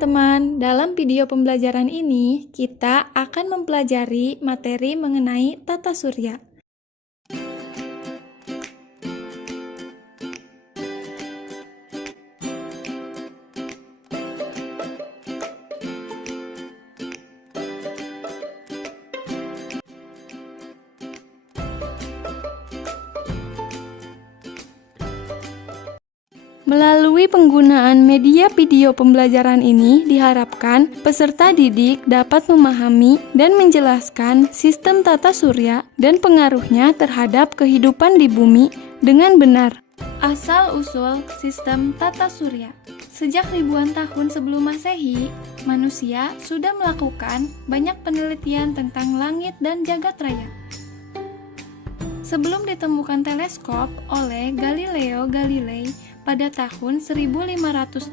teman-teman, dalam video pembelajaran ini kita akan mempelajari materi mengenai tata surya. Melalui penggunaan media video pembelajaran ini, diharapkan peserta didik dapat memahami dan menjelaskan sistem tata surya dan pengaruhnya terhadap kehidupan di bumi dengan benar. Asal-usul sistem tata surya. Sejak ribuan tahun sebelum Masehi, manusia sudah melakukan banyak penelitian tentang langit dan jagat raya. Sebelum ditemukan teleskop oleh Galileo Galilei pada tahun 1564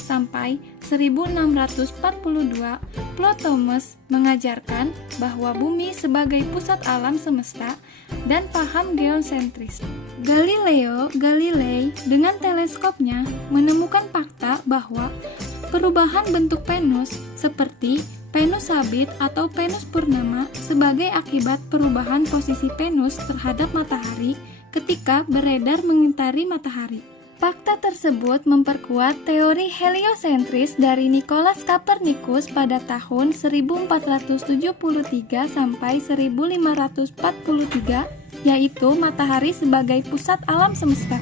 sampai 1642, Ptolemus mengajarkan bahwa bumi sebagai pusat alam semesta dan paham geosentris. Galileo Galilei dengan teleskopnya menemukan fakta bahwa perubahan bentuk Venus seperti Venus sabit atau Venus purnama sebagai akibat perubahan posisi Venus terhadap matahari ketika beredar mengitari matahari. Fakta tersebut memperkuat teori heliosentris dari Nicolaus Copernicus pada tahun 1473 sampai 1543, yaitu matahari sebagai pusat alam semesta.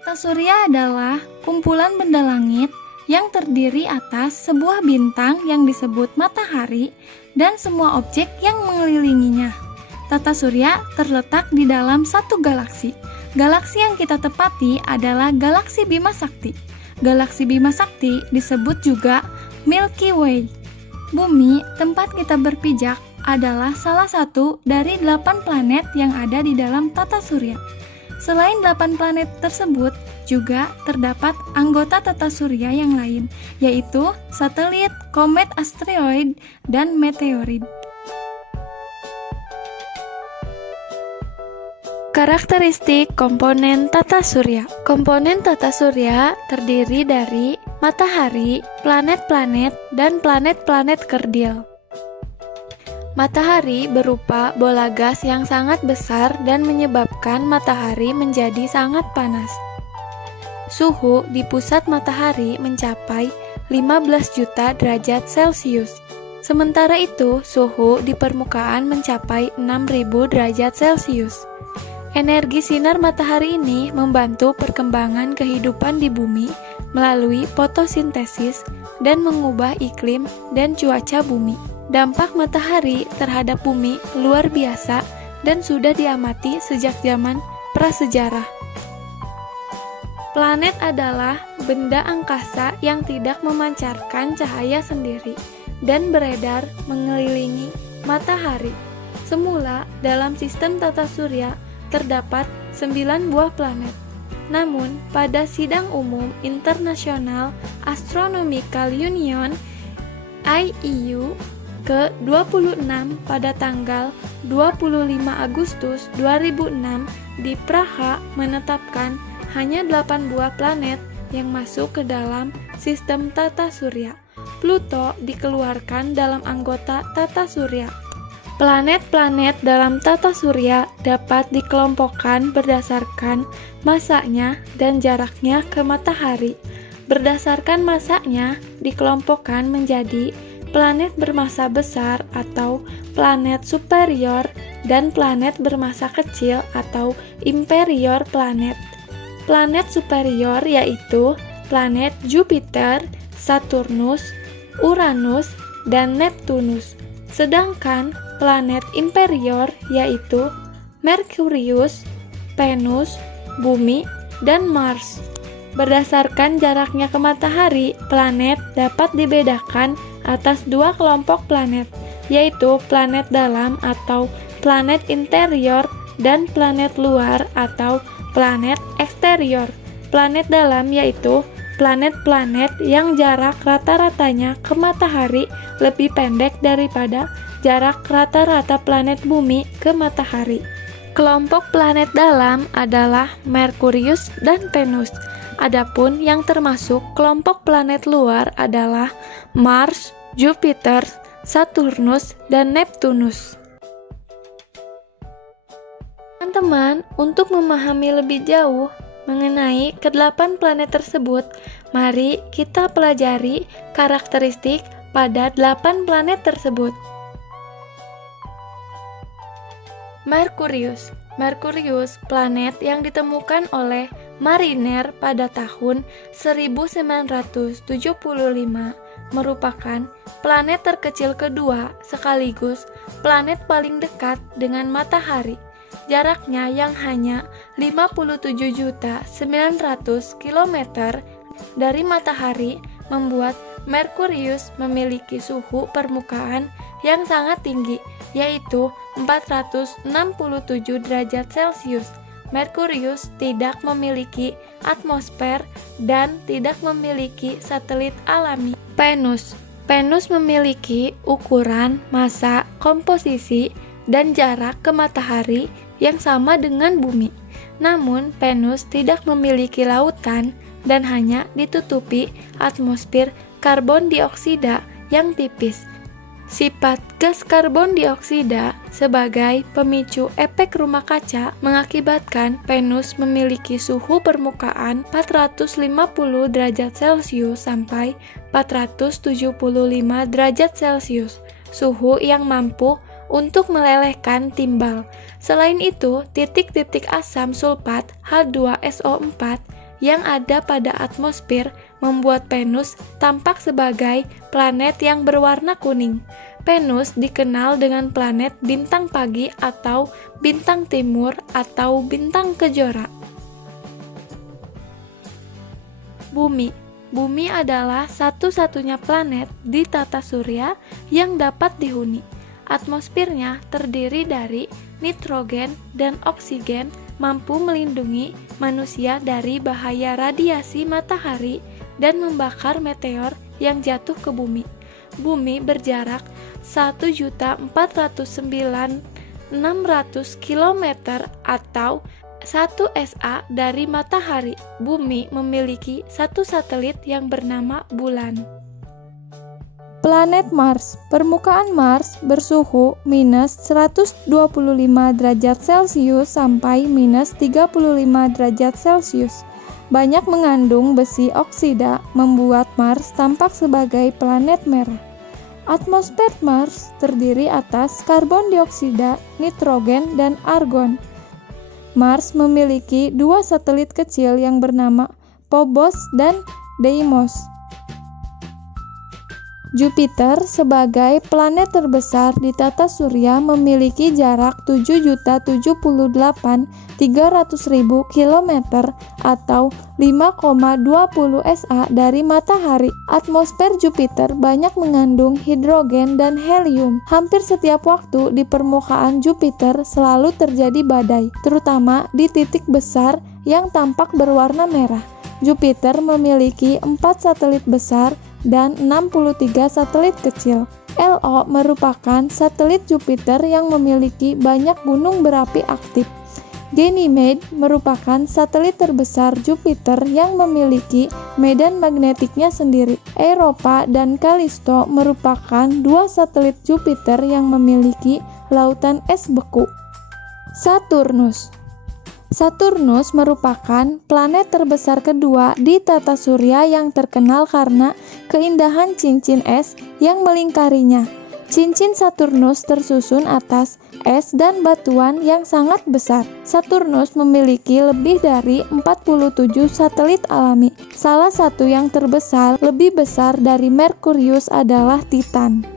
Tata surya adalah kumpulan benda langit yang terdiri atas sebuah bintang yang disebut matahari dan semua objek yang mengelilinginya. Tata surya terletak di dalam satu galaksi. Galaksi yang kita tepati adalah galaksi Bima Sakti. Galaksi Bima Sakti disebut juga Milky Way. Bumi, tempat kita berpijak, adalah salah satu dari 8 planet yang ada di dalam tata surya. Selain 8 planet tersebut, juga terdapat anggota tata surya yang lain, yaitu satelit, komet, asteroid, dan meteorit. Karakteristik komponen tata surya. Komponen tata surya terdiri dari matahari, planet-planet, dan planet-planet kerdil. Matahari berupa bola gas yang sangat besar dan menyebabkan matahari menjadi sangat panas. Suhu di pusat matahari mencapai 15 juta derajat Celcius. Sementara itu, suhu di permukaan mencapai 6.000 derajat Celcius. Energi sinar matahari ini membantu perkembangan kehidupan di bumi melalui fotosintesis dan mengubah iklim dan cuaca bumi. Dampak matahari terhadap bumi luar biasa dan sudah diamati sejak zaman prasejarah. Planet adalah benda angkasa yang tidak memancarkan cahaya sendiri dan beredar mengelilingi matahari. Semula dalam sistem tata surya terdapat 9 buah planet. Namun pada Sidang Umum Internasional Astronomical Union (IEU) ke-26 pada tanggal 25 Agustus 2006 di Praha menetapkan hanya 8 buah planet yang masuk ke dalam sistem tata surya. Pluto dikeluarkan dalam anggota tata surya. Planet-planet dalam tata surya dapat dikelompokkan berdasarkan masanya dan jaraknya ke matahari. Berdasarkan masanya dikelompokkan menjadi planet bermassa besar atau planet superior dan planet bermassa kecil atau inferior planet. Planet superior yaitu planet Jupiter, Saturnus, Uranus, dan Neptunus. Sedangkan planet inferior yaitu Merkurius, Venus, Bumi, dan Mars. Berdasarkan jaraknya ke matahari, planet dapat dibedakan atas 2 kelompok planet, yaitu planet dalam atau planet interior dan planet luar atau planet eksterior. Planet dalam yaitu planet-planet yang jarak rata-ratanya ke matahari lebih pendek daripada jarak rata-rata planet bumi ke matahari. Kelompok planet dalam adalah Merkurius dan Venus. Adapun yang termasuk kelompok planet luar adalah Mars, Jupiter, Saturnus, dan Neptunus. Teman-teman, untuk memahami lebih jauh mengenai ke-8 planet tersebut, mari kita pelajari karakteristik pada 8 planet tersebut. Merkurius. Merkurius, planet yang ditemukan oleh Mariner pada tahun 1975, merupakan planet terkecil kedua sekaligus planet paling dekat dengan matahari. Jaraknya yang hanya 57.900 km dari matahari membuat Merkurius memiliki suhu permukaan yang sangat tinggi, yaitu 467 derajat Celcius. Merkurius tidak memiliki atmosfer dan tidak memiliki satelit alami. Venus. Venus memiliki ukuran, massa, komposisi, dan jarak ke matahari yang sama dengan bumi. Namun, Venus tidak memiliki lautan dan hanya ditutupi atmosfer karbon dioksida yang tipis. Sifat gas karbon dioksida sebagai pemicu efek rumah kaca mengakibatkan Venus memiliki suhu permukaan 450 derajat Celcius sampai 475 derajat Celcius, suhu yang mampu untuk melelehkan timbal. Selain itu, titik-titik asam sulfat H2SO4 yang ada pada atmosfer membuat Venus tampak sebagai planet yang berwarna kuning. Venus dikenal dengan planet bintang pagi atau bintang timur atau bintang kejora. Bumi. Bumi adalah satu-satunya planet di tata surya yang dapat dihuni. Atmosfernya terdiri dari nitrogen dan oksigen, mampu melindungi manusia dari bahaya radiasi matahari dan membakar meteor yang jatuh ke bumi. Bumi berjarak 1.409.600 km atau 1 SA dari matahari. Bumi memiliki satu satelit yang bernama Bulan. Planet Mars. Permukaan Mars bersuhu minus 125 derajat Celcius sampai minus 35 derajat Celcius. Banyak mengandung besi oksida, membuat Mars tampak sebagai planet merah. Atmosfer Mars terdiri atas karbon dioksida, nitrogen, dan argon. Mars memiliki dua satelit kecil yang bernama Phobos dan Deimos. Jupiter sebagai planet terbesar di tata surya memiliki jarak 7.078.300.000 km atau 5,20 SA dari matahari. Atmosfer Jupiter banyak mengandung hidrogen dan helium. Hampir setiap waktu di permukaan Jupiter selalu terjadi badai, terutama di titik besar yang tampak berwarna merah. Jupiter memiliki 4 satelit besar dan 63 satelit kecil. Io merupakan satelit Jupiter yang memiliki banyak gunung berapi aktif. Ganymede merupakan satelit terbesar Jupiter yang memiliki medan magnetiknya sendiri. Europa dan Callisto merupakan dua satelit Jupiter yang memiliki lautan es beku. Saturnus. Saturnus merupakan planet terbesar kedua di tata surya yang terkenal karena keindahan cincin es yang melingkarinya. Cincin Saturnus tersusun atas es dan batuan yang sangat besar. Saturnus memiliki lebih dari 47 satelit alami. Salah satu yang terbesar, lebih besar dari Merkurius adalah Titan.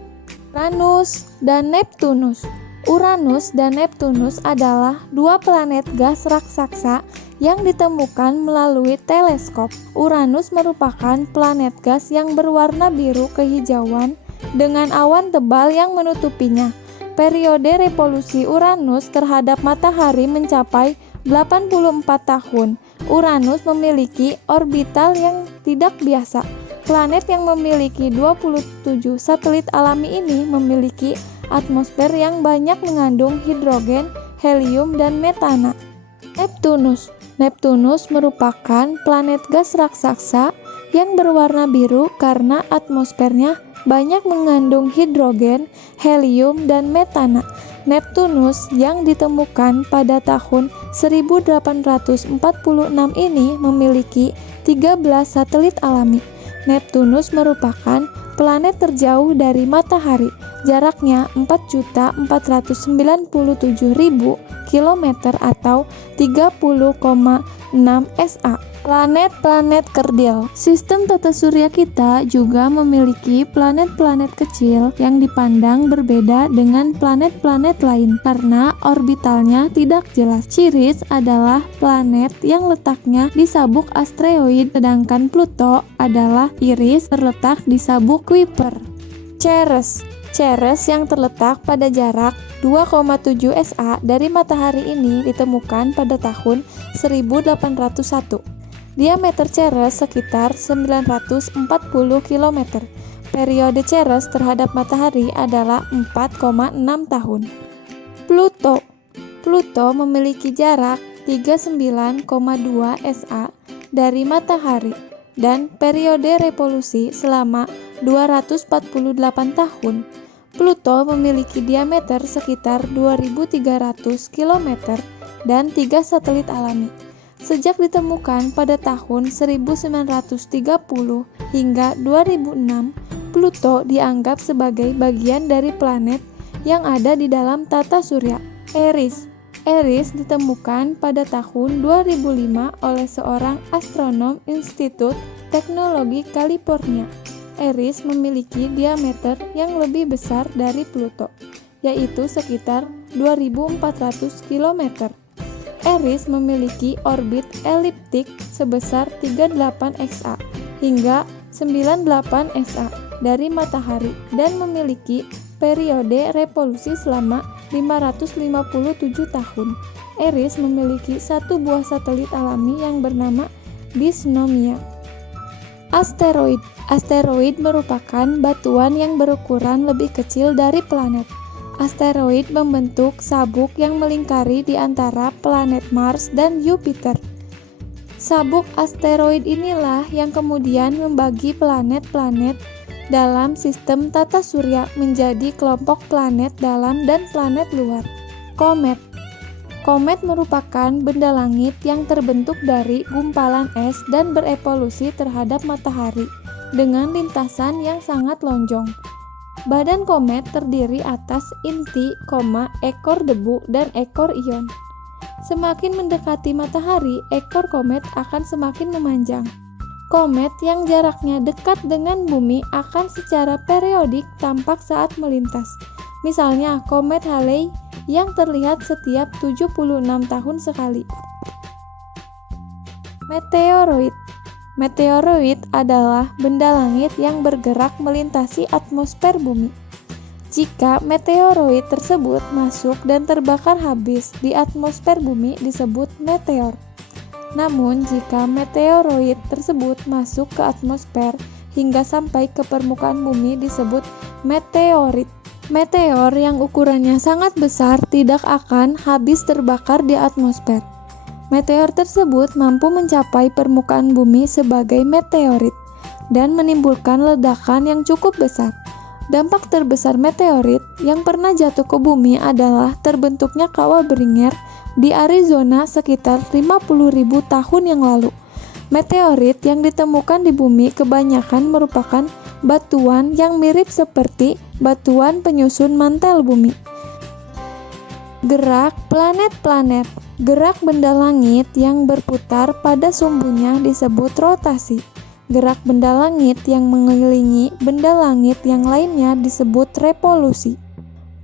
Uranus dan Neptunus. Uranus dan Neptunus adalah dua planet gas raksasa yang ditemukan melalui teleskop. Uranus merupakan planet gas yang berwarna biru kehijauan dengan awan tebal yang menutupinya. Periode revolusi Uranus terhadap matahari mencapai 84 tahun. Uranus memiliki orbital yang tidak biasa. Planet yang memiliki 27 satelit alami ini memiliki atmosfer yang banyak mengandung hidrogen, helium, dan metana. Neptunus. Neptunus merupakan planet gas raksasa yang berwarna biru karena atmosfernya banyak mengandung hidrogen, helium, dan metana. Neptunus yang ditemukan pada tahun 1846 ini memiliki 13 satelit alami. Neptunus merupakan planet terjauh dari matahari. Jaraknya 4.497.000 km atau 30,6 SA. Planet-planet kerdil. Sistem tata surya kita juga memiliki planet-planet kecil yang dipandang berbeda dengan planet-planet lain karena orbitalnya tidak jelas. Ceres adalah planet yang letaknya di sabuk asteroid, sedangkan Pluto adalah Eris terletak di sabuk Kuiper. Ceres yang terletak pada jarak 2,7 SA dari matahari ini ditemukan pada tahun 1801. Diameter Ceres sekitar 940 km. Periode Ceres terhadap matahari adalah 4,6 tahun. Pluto memiliki jarak 39,2 SA dari matahari dan periode revolusi selama 248 tahun. Pluto memiliki diameter sekitar 2.300 km dan 3 satelit alami. Sejak ditemukan pada tahun 1930 hingga 2006, Pluto dianggap sebagai bagian dari planet yang ada di dalam tata surya. Eris ditemukan pada tahun 2005 oleh seorang astronom Institut Teknologi California. Eris memiliki diameter yang lebih besar dari Pluto, yaitu sekitar 2.400 km. Eris memiliki orbit eliptik sebesar 38 SA hingga 98 SA dari matahari dan memiliki periode revolusi selama 557 tahun. Eris memiliki satu buah satelit alami yang bernama Dysnomia. Asteroid merupakan batuan yang berukuran lebih kecil dari planet. Asteroid membentuk sabuk yang melingkari di antara planet Mars dan Jupiter. Sabuk asteroid inilah yang kemudian membagi planet-planet dalam sistem tata surya menjadi kelompok planet dalam dan planet luar. Komet merupakan benda langit yang terbentuk dari gumpalan es dan berevolusi terhadap matahari dengan lintasan yang sangat lonjong. Badan komet terdiri atas inti, ekor debu, dan ekor ion. Semakin mendekati matahari, ekor komet akan semakin memanjang. Komet yang jaraknya dekat dengan bumi akan secara periodik tampak saat melintas. Misalnya, komet Halley yang terlihat setiap 76 tahun sekali. Meteoroid adalah benda langit yang bergerak melintasi atmosfer bumi. Jika meteoroid tersebut masuk dan terbakar habis di atmosfer bumi disebut meteor. Namun, jika meteoroid tersebut masuk ke atmosfer hingga sampai ke permukaan bumi disebut meteorit. Meteor yang ukurannya sangat besar tidak akan habis terbakar di atmosfer. Meteor tersebut mampu mencapai permukaan bumi sebagai meteorit dan menimbulkan ledakan yang cukup besar. Dampak terbesar meteorit yang pernah jatuh ke bumi adalah terbentuknya kawah Beringer di Arizona sekitar 50.000 tahun yang lalu. Meteorit yang ditemukan di bumi kebanyakan merupakan batuan yang mirip seperti batuan penyusun mantel bumi. Gerak planet-planet. Gerak benda langit yang berputar pada sumbunya disebut rotasi. Gerak benda langit yang mengelilingi benda langit yang lainnya disebut revolusi.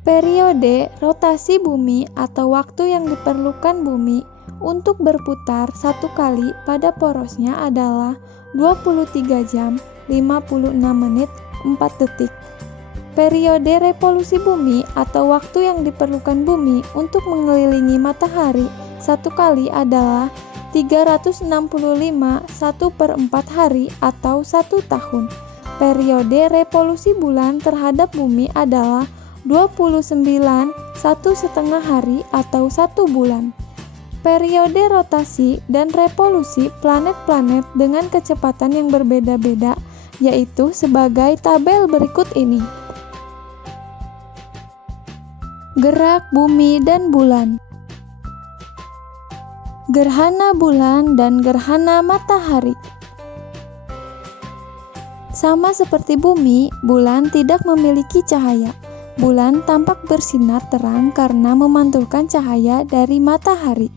Periode rotasi bumi atau waktu yang diperlukan bumi untuk berputar satu kali pada porosnya adalah 23 jam, 56 menit, 4 detik. Periode revolusi bumi atau waktu yang diperlukan bumi untuk mengelilingi matahari satu kali adalah 365 1/4 hari atau 1 tahun. Periode revolusi bulan terhadap bumi adalah 29, 1,5 hari atau 1 bulan. Periode rotasi dan revolusi planet-planet dengan kecepatan yang berbeda-beda, yaitu sebagai tabel berikut ini. Gerak bumi dan bulan. Gerhana bulan dan gerhana matahari. Sama seperti bumi, bulan tidak memiliki cahaya. Bulan tampak bersinar terang karena memantulkan cahaya dari matahari.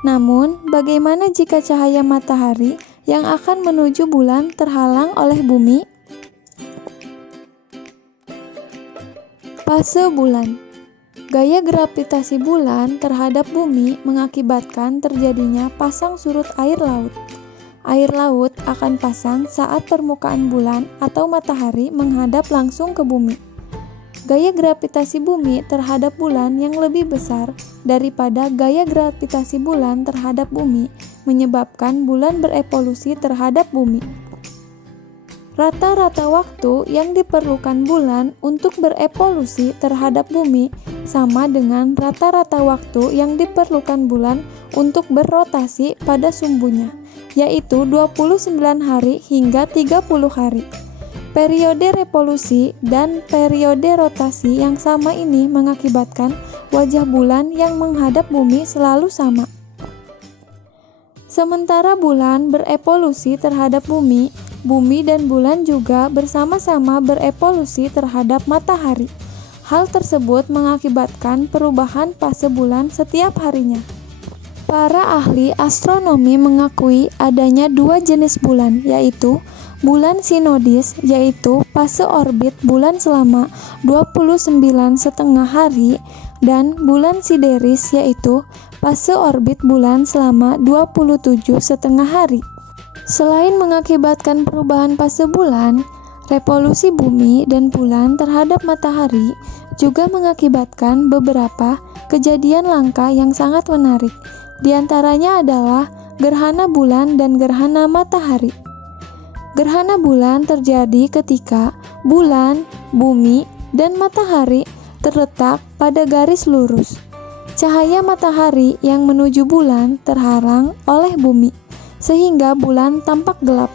Namun, bagaimana jika cahaya matahari yang akan menuju bulan terhalang oleh bumi? Fase bulan. Gaya gravitasi bulan terhadap bumi mengakibatkan terjadinya pasang surut air laut. Air laut akan pasang saat permukaan bulan atau matahari menghadap langsung ke bumi. Gaya gravitasi bumi terhadap bulan yang lebih besar daripada gaya gravitasi bulan terhadap bumi menyebabkan bulan berevolusi terhadap bumi. Rata-rata waktu yang diperlukan bulan untuk berevolusi terhadap bumi sama dengan rata-rata waktu yang diperlukan bulan untuk berrotasi pada sumbunya, yaitu 29 hari hingga 30 hari. Periode revolusi dan periode rotasi yang sama ini mengakibatkan wajah bulan yang menghadap bumi selalu sama. Sementara bulan berevolusi terhadap bumi, bumi dan bulan juga bersama-sama berevolusi terhadap matahari. Hal tersebut mengakibatkan perubahan fase bulan setiap harinya. Para ahli astronomi mengakui adanya 2 jenis bulan, yaitu bulan sinodis, yaitu fase orbit bulan selama 29,5 hari, dan bulan sideris, yaitu fase orbit bulan selama 27,5 hari. Selain mengakibatkan perubahan fase bulan, revolusi bumi dan bulan terhadap matahari juga mengakibatkan beberapa kejadian langka yang sangat menarik. Di antaranya adalah gerhana bulan dan gerhana matahari. Gerhana bulan terjadi ketika bulan, bumi, dan matahari terletak pada garis lurus. Cahaya matahari yang menuju bulan terhalang oleh bumi, sehingga bulan tampak gelap.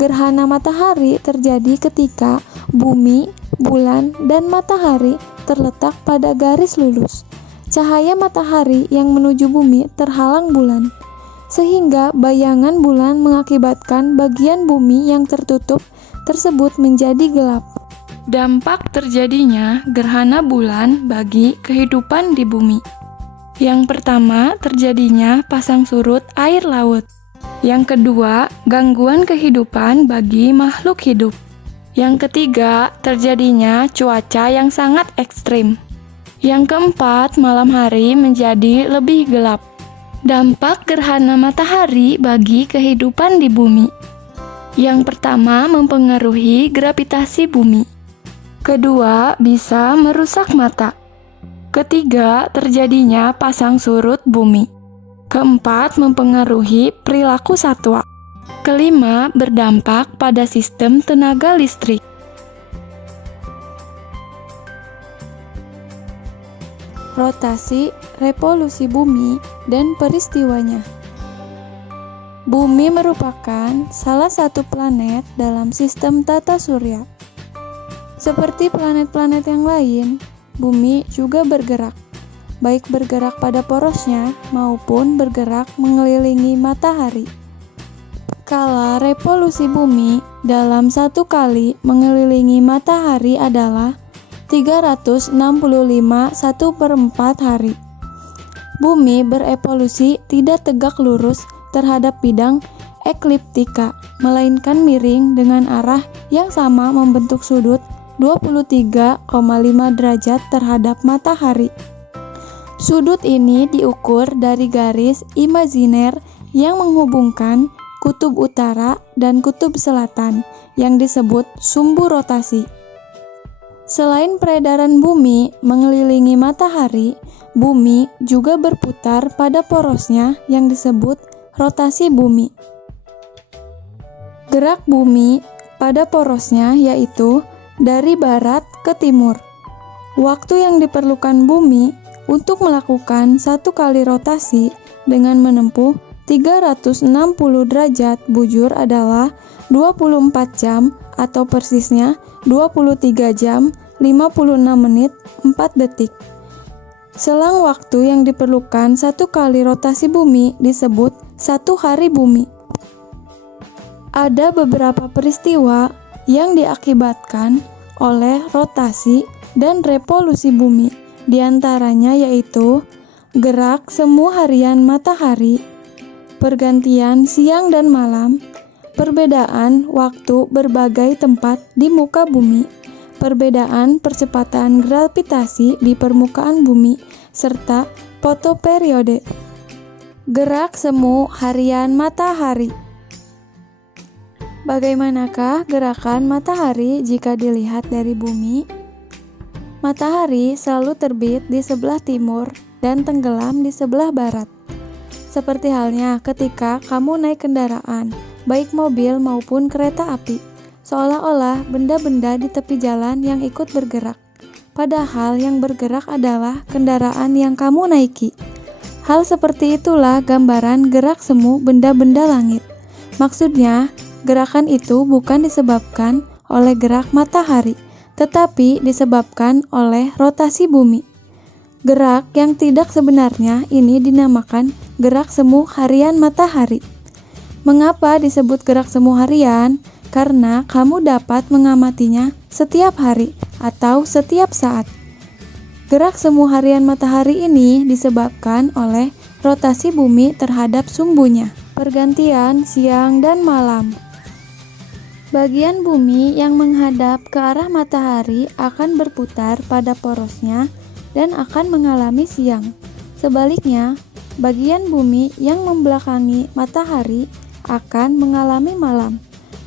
Gerhana matahari terjadi ketika bumi, bulan, dan matahari terletak pada garis lurus. Cahaya matahari yang menuju bumi terhalang bulan, sehingga bayangan bulan mengakibatkan bagian bumi yang tertutup tersebut menjadi gelap. Dampak terjadinya gerhana bulan bagi kehidupan di bumi. Yang pertama, terjadinya pasang surut air laut. Yang kedua, gangguan kehidupan bagi makhluk hidup. Yang ketiga, terjadinya cuaca yang sangat ekstrim. Yang keempat, malam hari menjadi lebih gelap. Dampak gerhana matahari bagi kehidupan di bumi. Yang pertama, mempengaruhi gravitasi bumi. Kedua, bisa merusak mata. Ketiga, terjadinya pasang surut bumi. Keempat, mempengaruhi perilaku satwa. Kelima, berdampak pada sistem tenaga listrik. Rotasi, revolusi bumi, dan peristiwanya. Bumi merupakan salah satu planet dalam sistem tata surya. Seperti planet-planet yang lain, bumi juga bergerak, baik bergerak pada porosnya maupun bergerak mengelilingi matahari. Skala revolusi bumi dalam satu kali mengelilingi matahari adalah 365 1/4 hari. Bumi berevolusi tidak tegak lurus terhadap bidang ekliptika, melainkan miring dengan arah yang sama membentuk sudut 23,5 derajat terhadap matahari. Sudut ini diukur dari garis imajiner yang menghubungkan kutub utara dan kutub selatan yang disebut sumbu rotasi. Selain peredaran bumi mengelilingi matahari, bumi juga berputar pada porosnya yang disebut rotasi bumi. Gerak bumi pada porosnya yaitu dari barat ke timur. Waktu yang diperlukan bumi untuk melakukan satu kali rotasi dengan menempuh 360 derajat bujur adalah 24 jam atau persisnya 23 jam 56 menit 4 detik. Selang waktu yang diperlukan satu kali rotasi bumi disebut satu hari bumi. Ada beberapa peristiwa yang diakibatkan oleh rotasi dan revolusi bumi. Di antaranya yaitu gerak semu harian matahari, pergantian siang dan malam, perbedaan waktu berbagai tempat di muka bumi, perbedaan percepatan gravitasi di permukaan bumi, serta fotoperiode. Gerak semu harian matahari. Bagaimanakah gerakan matahari jika dilihat dari bumi? Matahari selalu terbit di sebelah timur dan tenggelam di sebelah barat. Seperti halnya ketika kamu naik kendaraan, baik mobil maupun kereta api. Seolah-olah benda-benda di tepi jalan yang ikut bergerak. Padahal yang bergerak adalah kendaraan yang kamu naiki. Hal seperti itulah gambaran gerak semu benda-benda langit. Maksudnya, gerakan itu bukan disebabkan oleh gerak matahari, tetapi disebabkan oleh rotasi bumi. Gerak yang tidak sebenarnya ini dinamakan gerak semu harian matahari. Mengapa disebut gerak semu harian? Karena kamu dapat mengamatinya setiap hari atau setiap saat. Gerak semu harian matahari ini disebabkan oleh rotasi bumi terhadap sumbunya, pergantian siang dan malam. Bagian bumi yang menghadap ke arah matahari akan berputar pada porosnya dan akan mengalami siang. Sebaliknya, bagian bumi yang membelakangi matahari akan mengalami malam.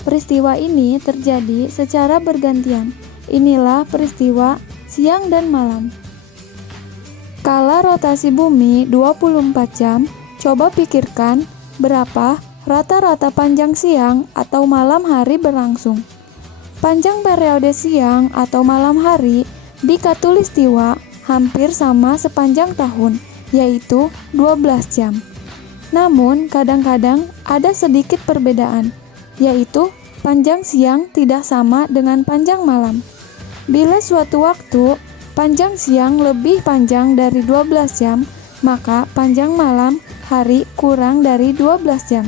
Peristiwa ini terjadi secara bergantian. Inilah peristiwa siang dan malam. Kala rotasi bumi 24 jam, coba pikirkan berapa rata-rata panjang siang atau malam hari berlangsung. Panjang periode siang atau malam hari di Khatulistiwa hampir sama sepanjang tahun, yaitu 12 jam. Namun, kadang-kadang ada sedikit perbedaan, yaitu panjang siang tidak sama dengan panjang malam. Bila suatu waktu panjang siang lebih panjang dari 12 jam, maka panjang malam hari kurang dari 12 jam.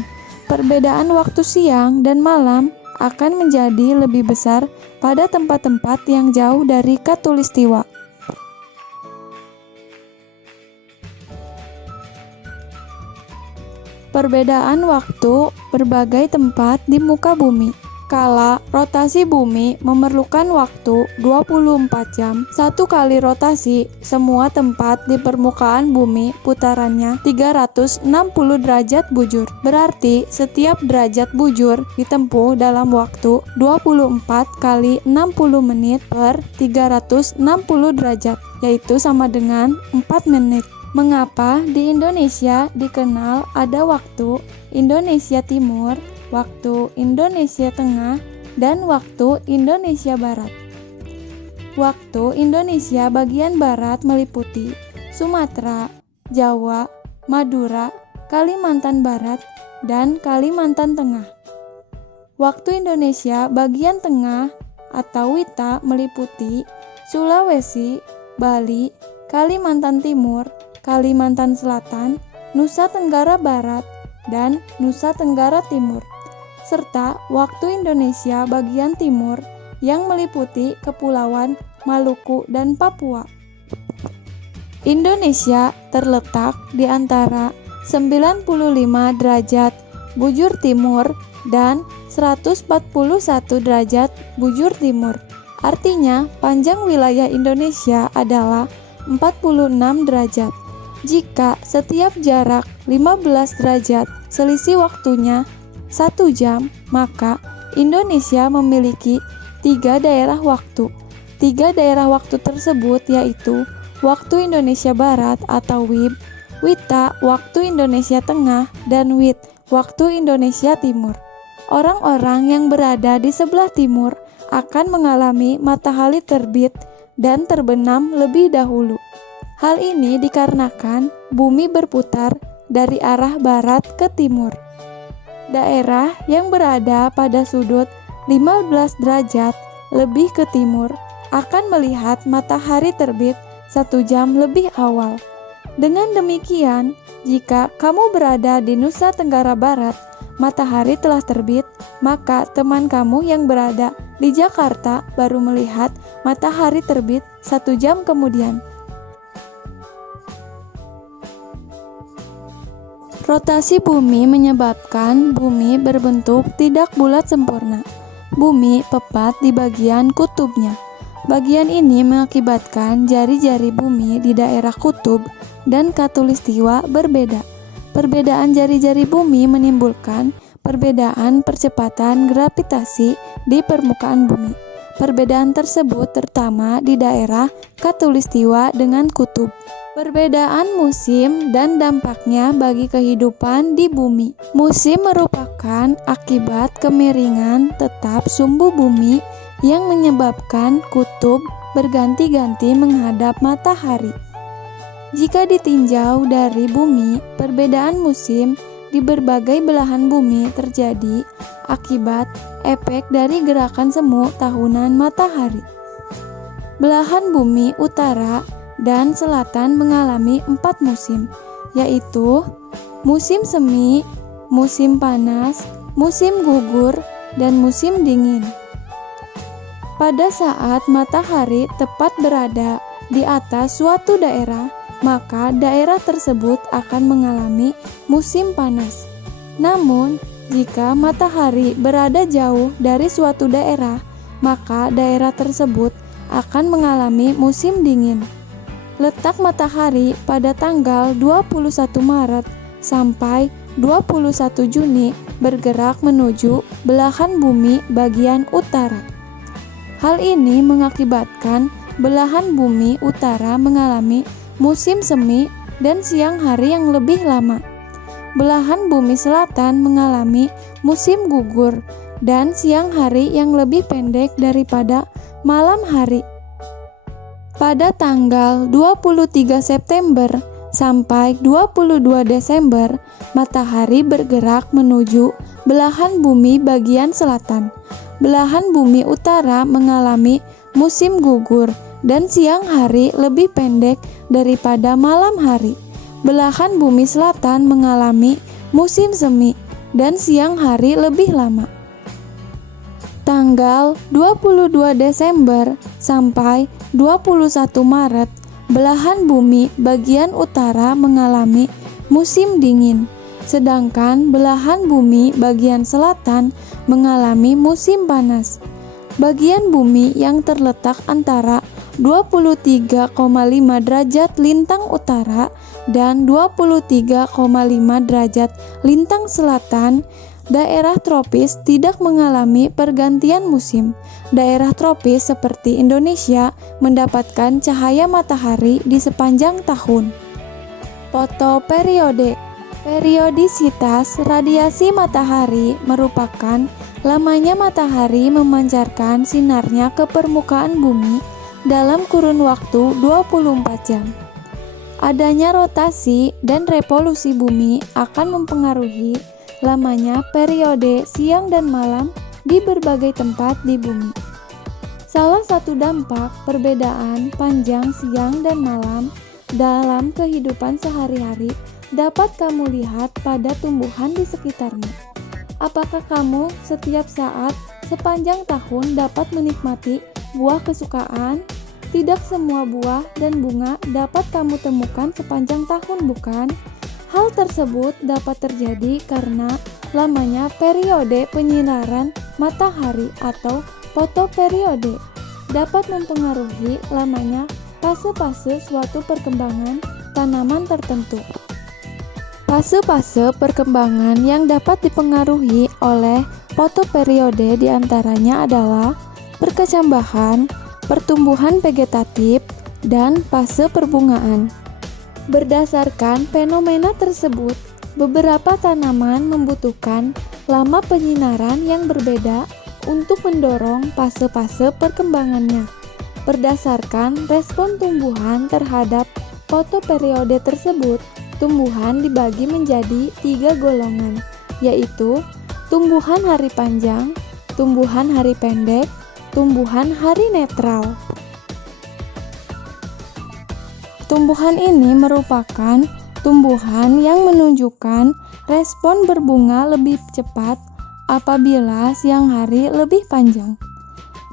Perbedaan waktu siang dan malam akan menjadi lebih besar pada tempat-tempat yang jauh dari Khatulistiwa. Perbedaan waktu berbagai tempat di muka bumi. Kala rotasi bumi memerlukan waktu 24 jam, satu kali rotasi, semua tempat di permukaan bumi putarannya 360 derajat bujur. Berarti setiap derajat bujur ditempuh dalam waktu 24 kali 60 menit per 360 derajat, yaitu sama dengan 4 menit. Mengapa di Indonesia dikenal ada waktu Indonesia Timur, waktu Indonesia Tengah, dan waktu Indonesia Barat? Waktu Indonesia bagian barat meliputi Sumatera, Jawa, Madura, Kalimantan Barat, dan Kalimantan Tengah. Waktu Indonesia bagian tengah atau WITA meliputi Sulawesi, Bali, Kalimantan Timur, Kalimantan Selatan, Nusa Tenggara Barat, dan Nusa Tenggara Timur, serta waktu Indonesia bagian timur yang meliputi Kepulauan Maluku dan Papua. Indonesia terletak di antara 95 derajat bujur timur dan 141 derajat bujur timur. Artinya, panjang wilayah Indonesia adalah 46 derajat. Jika setiap jarak 15 derajat selisih waktunya 1 jam, maka Indonesia memiliki 3 daerah waktu. 3 daerah waktu tersebut yaitu Waktu Indonesia Barat atau WIB, WITA Waktu Indonesia Tengah, dan WIT Waktu Indonesia Timur. Orang-orang yang berada di sebelah timur akan mengalami matahari terbit dan terbenam lebih dahulu. Hal ini dikarenakan bumi berputar dari arah barat ke timur. Daerah yang berada pada sudut 15 derajat lebih ke timur akan melihat matahari terbit 1 jam lebih awal. Dengan demikian, jika kamu berada di Nusa Tenggara Barat, matahari telah terbit, maka teman kamu yang berada di Jakarta baru melihat matahari terbit 1 jam kemudian. Rotasi bumi menyebabkan bumi berbentuk tidak bulat sempurna. Bumi pepat di bagian kutubnya. Bagian ini mengakibatkan jari-jari bumi di daerah kutub dan khatulistiwa berbeda. Perbedaan jari-jari bumi menimbulkan perbedaan percepatan gravitasi di permukaan bumi. Perbedaan tersebut terutama di daerah khatulistiwa dengan kutub. Perbedaan musim dan dampaknya bagi kehidupan di bumi. Musim merupakan akibat kemiringan tetap sumbu bumi yang menyebabkan kutub berganti-ganti menghadap matahari. Jika ditinjau dari bumi, perbedaan musim di berbagai belahan bumi terjadi akibat efek dari gerakan semu tahunan matahari. Belahan bumi utara dan selatan mengalami 4 musim, yaitu musim semi, musim panas, musim gugur, dan musim dingin. Pada saat matahari tepat berada di atas suatu daerah, maka daerah tersebut akan mengalami musim panas. Namun, jika matahari berada jauh dari suatu daerah, maka daerah tersebut akan mengalami musim dingin. Letak matahari pada tanggal 21 Maret sampai 21 Juni bergerak menuju belahan bumi bagian utara. Hal ini mengakibatkan belahan bumi utara mengalami musim semi dan siang hari yang lebih lama. Belahan bumi selatan mengalami musim gugur dan siang hari yang lebih pendek daripada malam hari. Pada tanggal 23 September sampai 22 Desember, matahari bergerak menuju belahan bumi bagian selatan. Belahan bumi utara mengalami musim gugur dan siang hari lebih pendek daripada malam hari. Belahan bumi selatan mengalami musim semi dan siang hari lebih lama. Tanggal 22 Desember sampai 21 Maret, belahan bumi bagian utara mengalami musim dingin, sedangkan belahan bumi bagian selatan mengalami musim panas. Bagian bumi yang terletak antara 23,5 derajat lintang utara dan 23,5 derajat lintang selatan, daerah tropis tidak mengalami pergantian musim. Daerah tropis seperti Indonesia mendapatkan cahaya matahari di sepanjang tahun. Fotoperiode. Periodisitas radiasi matahari merupakan lamanya matahari memancarkan sinarnya ke permukaan bumi dalam kurun waktu 24 jam. Adanya rotasi dan revolusi bumi akan mempengaruhi lamanya periode siang dan malam di berbagai tempat di bumi. Salah satu dampak perbedaan panjang siang dan malam dalam kehidupan sehari-hari dapat kamu lihat pada tumbuhan di sekitarmu. Apakah kamu setiap saat sepanjang tahun dapat menikmati buah kesukaan? Tidak semua buah dan bunga dapat kamu temukan sepanjang tahun, bukan? Hal tersebut dapat terjadi karena lamanya periode penyinaran matahari atau fotoperiode dapat mempengaruhi lamanya fase-fase suatu perkembangan tanaman tertentu. Fase-fase perkembangan yang dapat dipengaruhi oleh fotoperiode diantaranya adalah perkecambahan, pertumbuhan vegetatif, dan fase perbungaan. Berdasarkan fenomena tersebut, beberapa tanaman membutuhkan lama penyinaran yang berbeda untuk mendorong fase-fase perkembangannya. Berdasarkan respon tumbuhan terhadap fotoperiode tersebut, tumbuhan dibagi menjadi 3 golongan, yaitu tumbuhan hari panjang, tumbuhan hari pendek, tumbuhan hari netral. Tumbuhan ini merupakan tumbuhan yang menunjukkan respon berbunga lebih cepat apabila siang hari lebih panjang.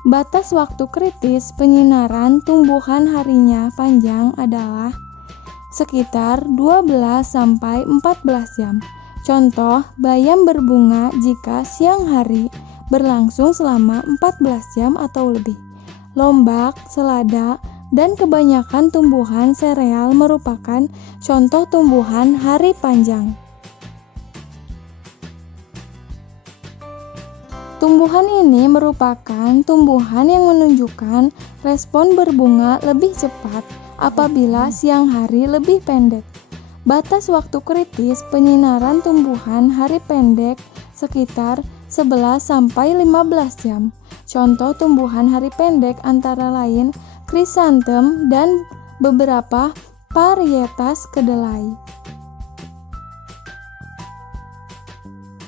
Batas waktu kritis penyinaran tumbuhan harinya panjang adalah sekitar 12-14 jam. Contoh, bayam berbunga jika siang hari berlangsung selama 14 jam atau lebih. Lombak, selada, dan kebanyakan tumbuhan sereal merupakan contoh tumbuhan hari panjang. Tumbuhan ini merupakan tumbuhan yang menunjukkan respon berbunga lebih cepat apabila siang hari lebih pendek. Batas waktu kritis penyinaran tumbuhan hari pendek sekitar 11-15 jam. Contoh tumbuhan hari pendek antara lain krisantem dan beberapa varietas kedelai.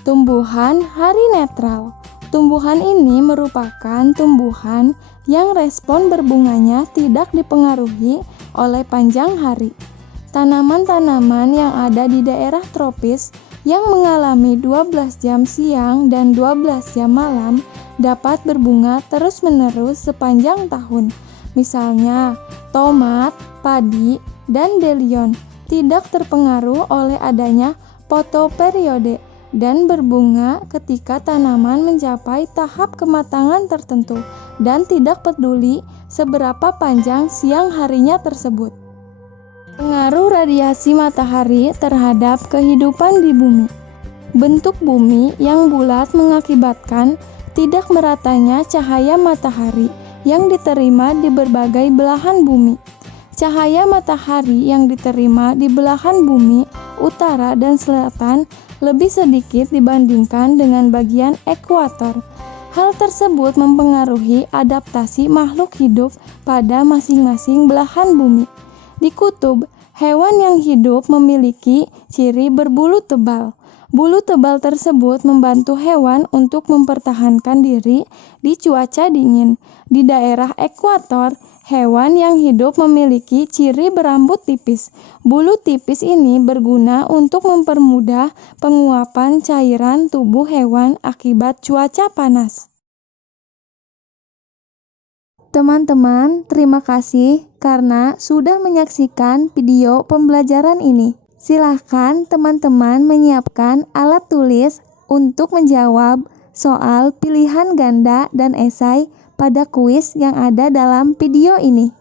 Tumbuhan hari netral. Tumbuhan ini merupakan tumbuhan yang respon berbunganya tidak dipengaruhi oleh panjang hari. Tanaman-tanaman yang ada di daerah tropis yang mengalami 12 jam siang dan 12 jam malam dapat berbunga terus-menerus sepanjang tahun. Misalnya, tomat, padi, dan belion tidak terpengaruh oleh adanya fotoperiode dan berbunga ketika tanaman mencapai tahap kematangan tertentu dan tidak peduli seberapa panjang siang harinya tersebut. Pengaruh radiasi matahari terhadap kehidupan di bumi. Bentuk bumi yang bulat mengakibatkan tidak meratanya cahaya matahari yang diterima di berbagai belahan bumi. Cahaya matahari yang diterima di belahan bumi utara dan selatan lebih sedikit dibandingkan dengan bagian ekuator. Hal tersebut mempengaruhi adaptasi makhluk hidup pada masing-masing belahan bumi. Di kutub, hewan yang hidup memiliki ciri berbulu tebal. Bulu tebal tersebut membantu hewan untuk mempertahankan diri di cuaca dingin. Di daerah ekuator, hewan yang hidup memiliki ciri berambut tipis. Bulu tipis ini berguna untuk mempermudah penguapan cairan tubuh hewan akibat cuaca panas. Teman-teman, terima kasih karena sudah menyaksikan video pembelajaran ini. Silahkan teman-teman menyiapkan alat tulis untuk menjawab soal pilihan ganda dan esai pada kuis yang ada dalam video ini.